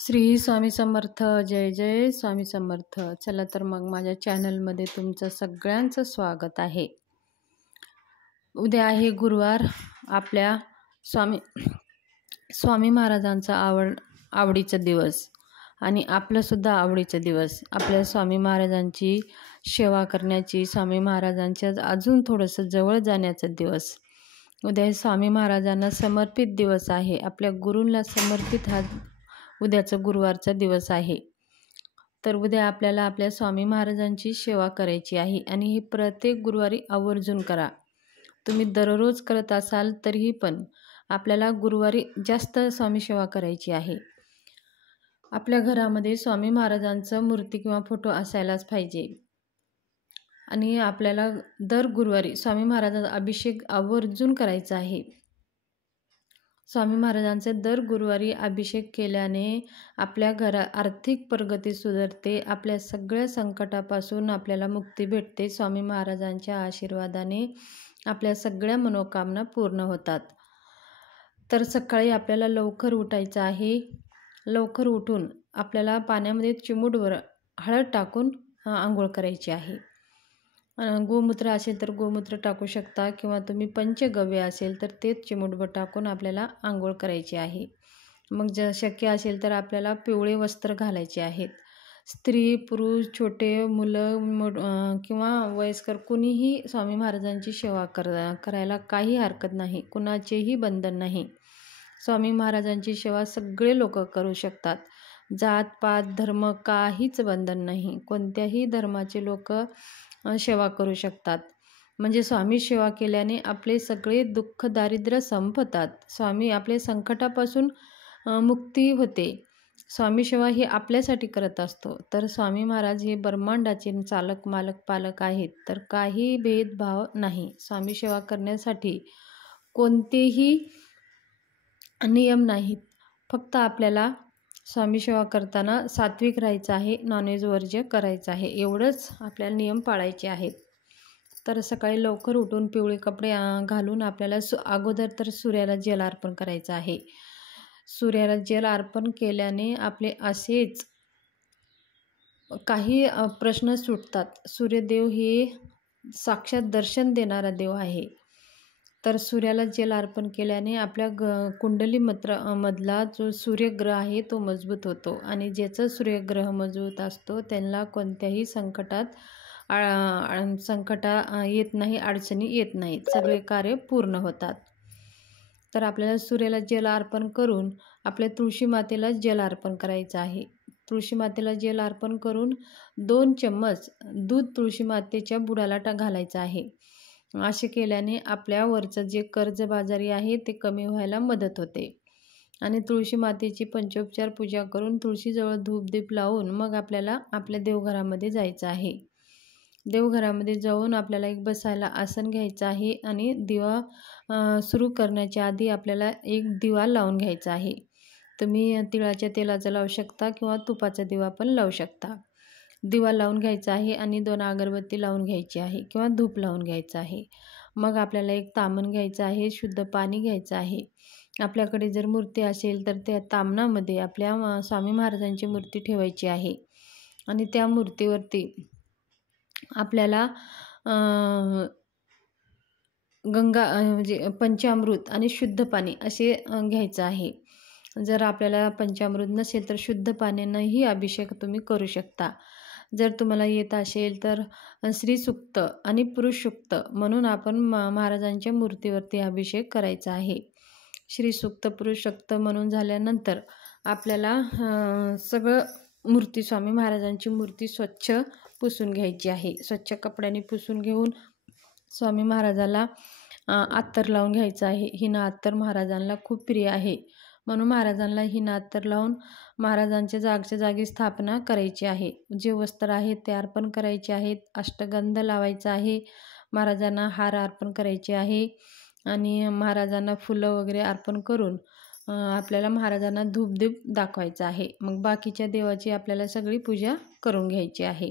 श्री स्वामी समर्थ. जय जय स्वामी समर्थ. चला तर मग माझ्या चॅनलमध्ये तुमचं सगळ्यांचं स्वागत आहे. उद्या आहे गुरुवार. आपल्या स्वामी महाराजांचा आवडीचा दिवस आणि आपलंसुद्धा आवडीचा दिवस. आपल्या स्वामी महाराजांची सेवा करण्याची, स्वामी महाराजांच्या अजून थोडंसं जवळ जाण्याचा दिवस. उद्या स्वामी महाराजांना समर्पित दिवस आहे. आपल्या गुरूंना समर्पित हा उद्याचा गुरुवारचा दिवस आहे. तर उद्या आपल्याला आपल्या स्वामी महाराजांची सेवा करायची आहे आणि ही प्रत्येक गुरुवारी आवर्जून करा. तुम्ही दररोज करत असाल तरीही पण आपल्याला गुरुवारी जास्त स्वामी सेवा करायची आहे. आपल्या घरामध्ये स्वामी महाराजांचं मूर्ती किंवा फोटो असायलाच पाहिजे आणि आपल्याला दर गुरुवारी स्वामी महाराजांचा अभिषेक आवर्जून करायचा आहे. स्वामी महाराजांचे दर गुरुवारी अभिषेक केल्याने आपल्या घरात आर्थिक प्रगती सुधारते. आपल्या सगळ्या संकटापासून आपल्याला मुक्ती भेटते. स्वामी महाराजांच्या आशीर्वादाने आपल्या सगळ्या मनोकामना पूर्ण होतात. तर सकाळी आपल्याला लवकर उठायचं आहे. लवकर उठून आपल्याला पाण्यामध्ये चिमूटभर हळद टाकून आंघोळ करायची आहे. गोमूत्र असेल तर गोमूत्र टाकू शकता किंवा तुम्ही पंचगव्य असेल तर तेच चिमूटभर टाकून आपल्याला आंघोळ करायची आहे. मग जर शक्य असेल तर आपल्याला पिवळे वस्त्र घालायचे आहेत. स्त्री, पुरुष, छोटे मुलं किंवा वयस्कर कुणीही स्वामी महाराजांची सेवा करायला काही हरकत नाही. कुणाचेही बंधन नाही. स्वामी महाराजांची सेवा सगळे लोक करू शकतात. जात पात धर्म काहीच बंधन नाही. कोणत्याही धर्माचे लोक सेवा करू शकतात. म्हणजे स्वामी सेवा केल्याने आपले सगळे दुःख दारिद्र्य संपतात. स्वामी आपले संकटापासून मुक्ती होते. स्वामी सेवा ही आपल्यासाठी करत असतो. तर स्वामी महाराज हे ब्रह्मांडाचे चालक मालक पालक आहेत. तर काही भेदभाव नाही. स्वामी सेवा करण्यासाठी कोणतेही नियम नाहीत. फक्त आपल्याला स्वामी सेवा करताना सात्विक राहायचं आहे, नॉनव्हेज वर्ज्य करायचं आहे, एवढंच आपल्याला नियम पाळायचे आहेत. तर सकाळी लवकर उठून पिवळे कपडे घालून आपल्याला अगोदर तर सूर्याला जल अर्पण करायचं आहे. सूर्याला जल अर्पण केल्याने आपले असेच काही प्रश्न सुटतात. सूर्यदेव हे साक्षात दर्शन देणारा देव आहे. तर सूर्याला जल अर्पण केल्याने आपल्या कुंडली मधला जो सूर्यग्रह आहे तो मजबूत होतो आणि ज्याचा सूर्यग्रह मजबूत असतो त्यांना कोणत्याही संकट येत नाही, अडचणी येत नाहीत, सगळे कार्य पूर्ण होतात. तर आपल्याला सूर्याला जल अर्पण करून आपल्या तुळशी मातेला जल अर्पण करायचं आहे. तुळशी मातेला जल अर्पण करून 2 चम्मच दूध तुळशी मातेच्या बुडाला घालायचं आहे. असे केल्याने आपल्यावरचं जे कर्जबाजारी आहे ते कमी व्हायला मदत होते. आणि तुळशी मातेची पंचोपचार पूजा करून तुळशीजवळ धूपदीप लावून मग आपल्याला आपल्या देवघरामध्ये जायचं आहे. देवघरामध्ये जाऊन आपल्याला एक बसायला आसन घ्यायचं आहे आणि दिवा सुरू करण्याच्या आधी आपल्याला एक दिवा लावून घ्यायचा आहे. तुम्ही तिळाच्या तेलाचा लावू शकता किंवा तुपाचा दिवा पण लावू शकता. दिवा लावून घ्यायचा आहे आणि 2 अगरबत्ती लावून घ्यायची आहे किंवा धूप लावून घ्यायचं आहे. मग आपल्याला एक ताम्हण घ्यायचं आहे, शुद्ध पाणी घ्यायचं आहे. आपल्याकडे जर मूर्ती असेल तर त्या ताम्हणामध्ये आपल्या स्वामी महाराजांची मूर्ती ठेवायची आहे आणि त्या मूर्तीवरती आपल्याला गंगा म्हणजे पंचामृत आणि शुद्ध पाणी असे घ्यायचं आहे. जर आपल्याला पंचामृत नसेल तर शुद्ध पाण्यानेही अभिषेक तुम्ही करू शकता. जर तुम्हाला येत असेल तर श्री सूक्त आणि पुरुष सूक्त म्हणून आपण महाराजांच्या मूर्तीवरती अभिषेक करायचा आहे. श्री सूक्त पुरुष सूक्त म्हणून झाल्यानंतर आपल्याला सगळं मूर्ती स्वामी महाराजांची मूर्ती स्वच्छ पुसून घ्यायची आहे. स्वच्छ कपड्याने पुसून घेऊन स्वामी महाराजाला अत्तर लावून घ्यायचं आहे. हिना अत्तर महाराजांना खूप प्रिय आहे म्हणून महाराजांना हिना अत्तर लावून महाराजांच्या जागच्या जागी स्थापना करायची आहे. जे वस्त्र आहेत ते अर्पण करायचे आहेत. अष्टगंध लावायचा आहे. महाराजांना हार अर्पण करायचे आहे आणि महाराजांना फुलं वगैरे अर्पण करून आपल्याला महाराजांना धूपदीप दाखवायचा आहे. मग बाकीच्या देवाची आपल्याला सगळी पूजा करून घ्यायची आहे.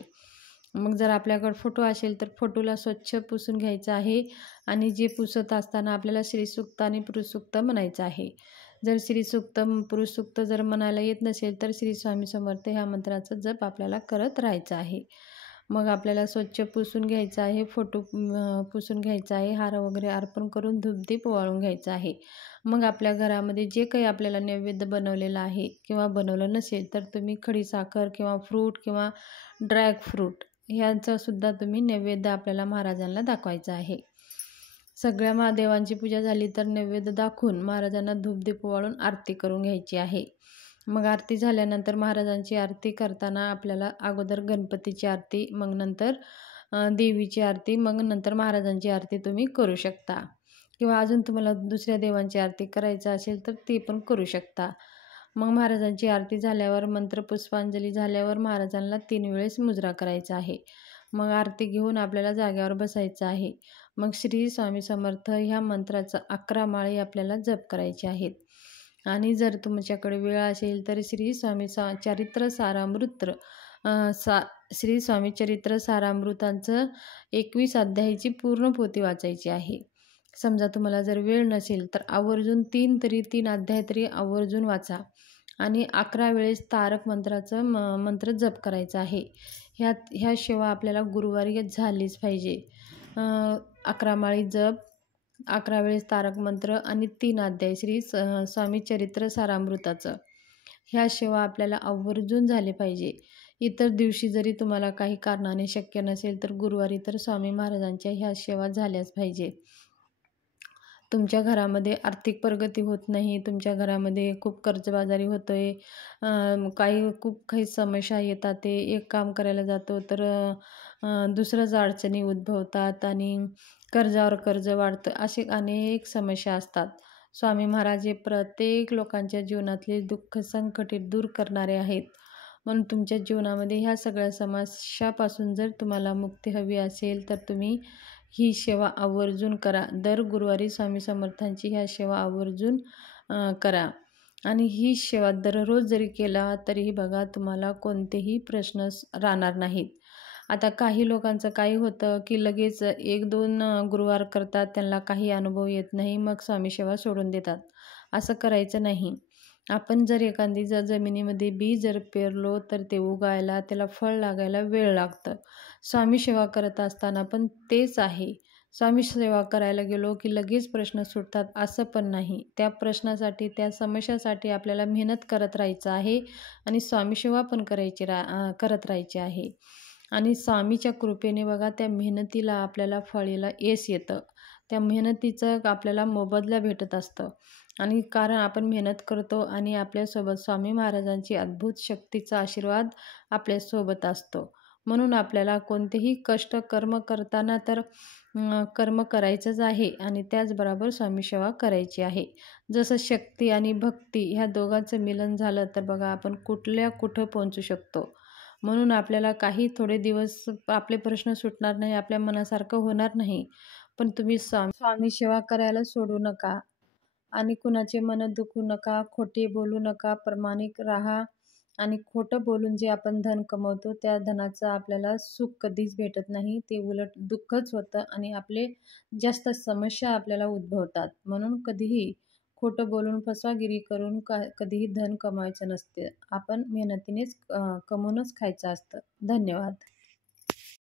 मग जर आपल्याकडे फोटो असेल तर फोटोला स्वच्छ पुसून घ्यायचं आहे आणि जे पुसत असताना आपल्याला श्रीसूक्त आणि पुरुषसूक्त म्हणायचं आहे. जर श्री सूक्त, पुरुष सूक्त जर म्हणायला येत नसेल तर श्री स्वामी समर्थ ह्या मंत्राचा जप आपल्याला करत राहायचा आहे. मग आपल्याला स्वच्छ पुसून घ्यायचं आहे, फोटो पुसून घ्यायचा आहे, हार वगैरे अर्पण करून धूपदीप ओवाळून घ्यायचा आहे. मग आपल्या घरामध्ये जे काही आपल्याला नैवेद्य बनवलेलं आहे किंवा बनवलं नसेल तर तुम्ही खडीसाखर किंवा फ्रूट किंवा ड्रॅगफ्रूट ह्यांचासुद्धा तुम्ही नैवेद्य आपल्याला महाराजांना दाखवायचा आहे. सगळ्या महादेवांची पूजा झाली तर नैवेद्य दाखवून महाराजांना धूपदीप ओवाळून आरती करून घ्यायची आहे. मग आरती झाल्यानंतर महाराजांची आरती करताना आपल्याला अगोदर गणपतीची आरती, मग नंतर देवीची आरती, मग नंतर महाराजांची आरती तुम्ही करू शकता. किंवा अजून तुम्हाला दुसऱ्या देवांची आरती करायचं असेल तर ती पण करू शकता. मग महाराजांची आरती झाल्यावर मंत्रपुष्पांजली झाल्यावर महाराजांना 3 वेळेस मुजरा करायचा आहे. मग आरती घेऊन आपल्याला जाग्यावर बसायचं आहे. मग श्री स्वामी समर्थ ह्या मंत्राचा 11 माळे आपल्याला जप करायचे आहेत. आणि जर तुमच्याकडे वेळ असेल तर श्री स्वामी चरित्र सारामृत श्री स्वामी चरित्र सारामृतांचं 21 अध्यायाची पूर्ण पोथी वाचायची आहे. समजा तुम्हाला जर वेळ नसेल तर आवर्जून 3 अध्याय तरी आवर्जून वाचा. आणि 11 वेळेस तारक मंत्राचं मंत्र जप करायचा आहे. ह्याशिवाय आपल्याला गुरुवारी झालीच पाहिजे. 11 माळी जप, 11 वेळेस तारक मंत्र आणि 3 अध्याय श्री स्वामी चरित्र सारामृताचं ह्याशिवाय आपल्याला आवर्जून झाले पाहिजे. इतर दिवशी जरी तुम्हाला काही कारणाने शक्य नसेल तर गुरुवारी तर स्वामी महाराजांच्या ह्या सेवा झाल्याच पाहिजे. तुमच्या घरामध्ये आर्थिक प्रगती होत नाही, तुमच्या घरामध्ये खूप कर्जबाजारी होतो आहे, खूप काही समस्या येतात, ते एक काम करायला जातो तर दुसरंच अडचणी उद्भवतात आणि कर्जावर कर्ज वाढतं, असे अनेक समस्या असतात. स्वामी महाराज हे प्रत्येक लोकांच्या जीवनातले दुःख संकटे दूर करणारे आहेत. म्हणून तुमच्या जीवनामध्ये ह्या सगळ्या समस्यापासून जर तुम्हाला मुक्ती हवी असेल तर तुम्ही ही सेवा आवर्जून करा. दर गुरुवारी स्वामी समर्थांची ह्या सेवा आवर्जून करा. आणि ही सेवा दररोज जरी केला तरीही बघा तुम्हाला कोणतेही प्रश्न राहणार नाहीत. आता काही लोकांचं काय होतं की लगेच 1-2 गुरुवार करतात, त्यांना काही अनुभव येत नाही, मग स्वामी सेवा सोडून देतात. असं करायचं नाही. आपण जर एखादी जमिनीमध्ये बी जर पेरलो तर ते उगायला, त्याला फळ लागायला वेळ लागतं. स्वामी सेवा करत असताना पण तेच आहे. स्वामी सेवा करायला गेलो की लगेच प्रश्न सुटतात असं पण नाही. त्या प्रश्नासाठी, त्या समस्यासाठी आपल्याला मेहनत करत राहायचं आहे आणि स्वामी सेवा पण करत राहायची आहे. आणि स्वामीच्या कृपेने बघा त्या मेहनतीला आपल्याला फळीला यश येतं. त्या मेहनतीचं आपल्याला मोबदला भेटत असतं. आणि कारण आपण मेहनत करतो आणि आपल्यासोबत स्वामी महाराजांची अद्भुत शक्तीचा आशीर्वाद आपल्यासोबत असतो. म्हणून आपल्याला कोणतेही कष्ट कर्म करताना तर कर्म करायचंच आहे आणि त्याचबरोबर स्वामी सेवा करायची आहे. जसं शक्ती आणि भक्ती ह्या दोघांचं मिलन झालं तर बघा आपण कुठं पोहोचू शकतो. म्हणून आपल्याला काही थोडे दिवस आपले प्रश्न सुटणार नाही, आपल्या मनासारखं होणार नाही, पण तुम्ही स्वामी सेवा करायला सोडू नका आणि कुणाचे मन दुखवू नका, खोटे बोलू नका, प्रामाणिक राहा. आणि खोटं बोलून जे आपण धन कमवतो त्या धनाचं आपल्याला सुख कधीच भेटत नाही, ते उलट दुःखच होतं आणि आपले जास्त समस्या आपल्याला उद्भवतात. म्हणून कधीही खोटं बोलून फसवागिरी करून कधीही धन कमवायचं नसते. आपण मेहनतीनेच कमवूनच खायचं असतं. धन्यवाद.